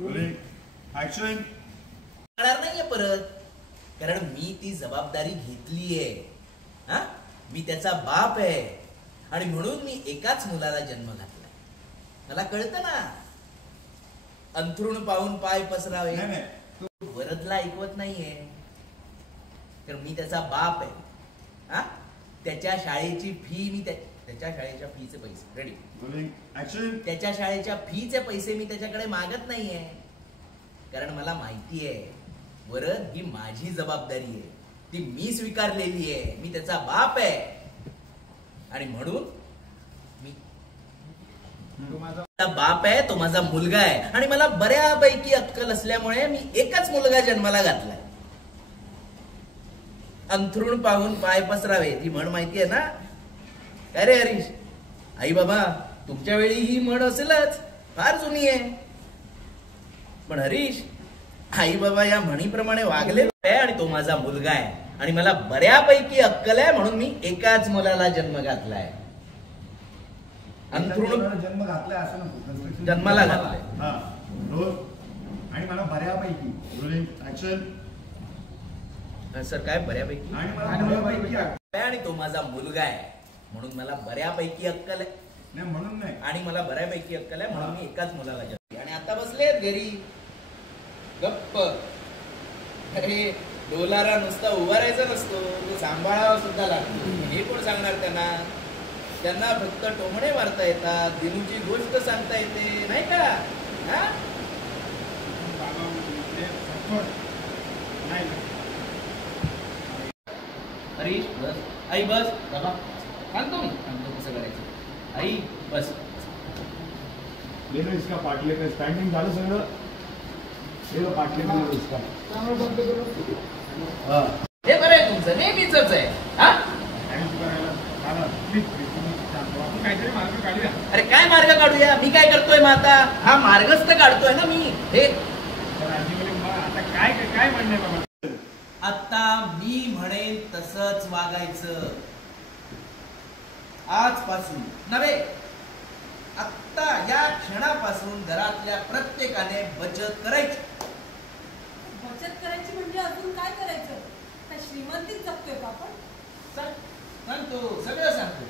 Action नाहीये परत, कारण मी ती जबाबदारी घेतलीये. हा, मी त्याचा बाप आहे आणि म्हणून मी एकाच मुलाला जन्म घातला. मला कळतं ना, अंथरुण पाहून पाय पसरावे. वरदला ऐकवत नाहीये, कारण मी त्याचा बाप आहे. हा, त्याच्या शाळेची फी मी त्याच्या शाळेच्या फीचे पैसे रेडी. त्याच्या शाळेच्या फीचे पैसे मी त्याच्याकडे मागत नाहीये, कारण मला माहिती आहे वरद ही माझी जबाबदारी आहे, ती मी स्वीकारलेली आहे. मी त्याचा बाप आहे आणि म्हणून मी बाप आहे, तो माझा मुलगा आहे आणि मला बऱ्यापैकी अक्कल असल्यामुळे मी एकच मुलगा जन्माला घातलाय. अंथरुण पाहून पाय पसरावे ती म्हण माहितीये ना? काय रे हरीश? आई बाबा तुमच्या वेळी ही म्हण असेलच, फार जुनी आहे. पण हरीश, आई बाबा या म्हणीप्रमाणे वागले आहे आणि तो माझा मुलगा आहे आणि मला बऱ्यापैकी अक्कल आहे, म्हणून मी एकाच मुलाला जन्म घातलाय. अंथरुण जन्म घातलाय असं नको, जन्माला घातलाय. आणि मला बऱ्यापैकी ऍक्शन सर काय बऱ्यापैकी? आणि तो माझा मुलगा आहे म्हणून मला बऱ्यापैकी अक्कल आहे. नाही म्हणून नाही, आणि मला बऱ्यापैकी अक्कल आहे म्हणून मी एकाच मुलाला जन्म. आणि आता बसलेत घरी गप्प. अरे डोलारा नुसता उभारायचा नसतो, तो सांभाळावा सुद्धा लागतो. हे कोण सांगणार त्यांना? त्यांना फक्त टोमणे मारता येतात, दिनूची गोष्ट सांगता येते नाही का? हा, हरीश बस, आई बस, बाबा सांगतो कसं करायचं. आई बस. इसका पाटले का स्टँडिंग झालं सगळं. पाटले इसका हे बरं आहे तुमचं, नेहमीच आहे. हा, अरे काय मार्ग काढूया? मी काय करतोय मग आता? हा मार्गच तर काढतोय ना मी. हे आता काय म्हणणे बाबा? आता मी म्हणेन तसंच वागायचं. आजपासून नव्हे, आत्ता या क्षणापासून घरातल्या प्रत्येकाने बचत करायची. बचत करायची म्हणजे अजून काय करायचं? काय श्रीमंतीत जगतोय का आपण? सांगतो, सगळं सांगतो.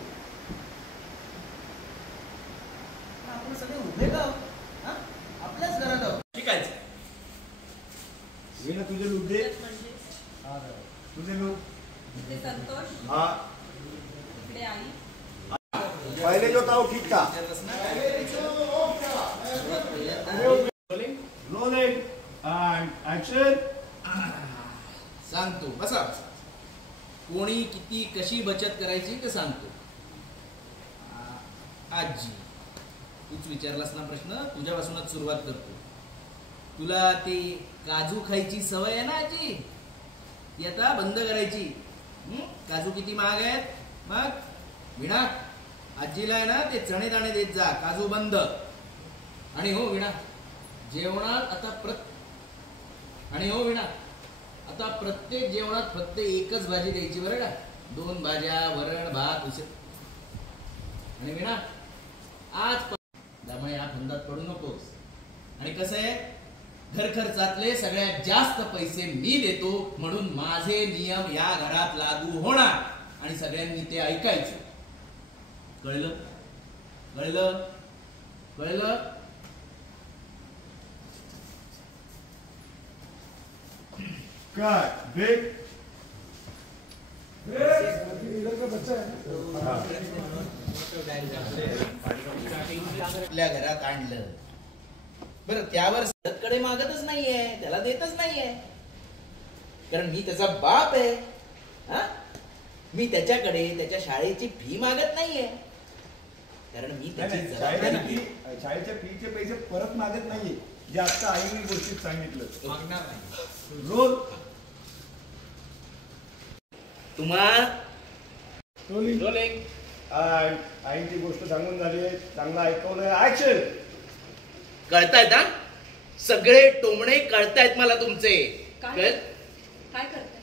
आपण सगळे उभे आहोत, आपल्याच घरात आहोत. शिकायचं. तुझे लोक दे, तुझे लोक इथे संतोष, इकडे आई. पहले जो था वो ठीक था. Rolling action. सांगतो बसा. कोणी किती कशी बचत करायची ते सांगतो. आजी, तूच विचारलास ना प्रश्न, तुझ्यापासूनच सुरुवात करतो. तुला ते काजू खायची सवय आहे ना आजी, ती आता बंद करायची. काजू किती महाग आहेत? मग विणा, आजीला आहे ना ते चणे दाणे देत जा, काजू बंद. आणि हो विणा, जेवणात आता प्रत्येक जेवणात फक्त एकच भाजी द्यायची बरं का. 2 भाज्या, वरण भात, उसळ. आणि विणा, आज त्यामुळे या फंदात पडू नकोस. आणि कसं आहे, घर खर्चातले सगळ्यात जास्त पैसे मी देतो, म्हणून माझे नियम या घरात लागू होणार आणि सगळ्यांनी ते ऐकायचं. कळलं? कळलं? कळलं? काय ब्रेक? आपल्या घरात आणलं बरं, त्यावर सदकडे मागतच नाहीये, त्याला देतच नाहीये, कारण मी त्याचा बाप आहे. हा, मी त्याच्याकडे त्याच्या शाळेची फी मागत नाहीये, कारण मी त्याची जबाबदारी. शाळेच्या फीचे पैसे परत मागत नाहीये, जे आता आईने गोष्टीत सांगितलं. मागणार नाही. Role rolling. आईची गोष्ट सांगून झाली, चांगलं ऐकवलंय. ऍक्शन. कळतायत हा, सगळे टोमणे कळतायत मला तुमचे. काय करताय?